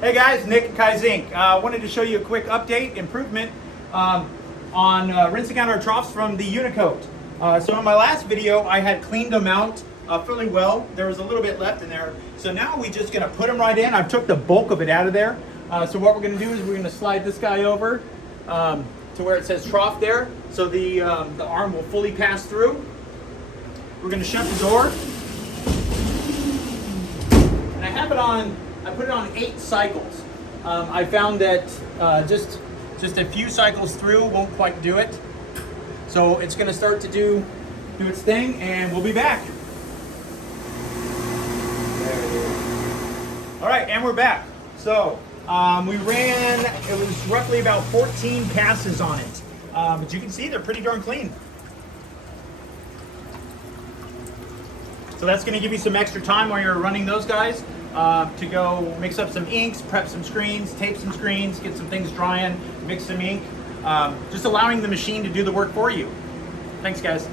Hey guys, Nick Kaizink. Wanted to show you a quick update, improvement on rinsing out our troughs from the Uni-Kote. So in my last video, I had cleaned them out fairly well. There was a little bit left in there. So now we're just gonna put them right in. I've took the bulk of it out of there. So what we're gonna do is we're gonna slide this guy over to where it says trough there. So the arm will fully pass through. We're gonna shut the door. And I have it on, I put it on 8 cycles. I found that just a few cycles through won't quite do it. So it's gonna start to do its thing and we'll be back. All right, and we're back. So we ran, it was roughly about 14 passes on it. But you can see they're pretty darn clean. So that's gonna give you some extra time while you're running those guys to go mix up some inks, prep some screens, tape some screens, get some things drying, mix some ink. Just allowing the machine to do the work for you. Thanks guys.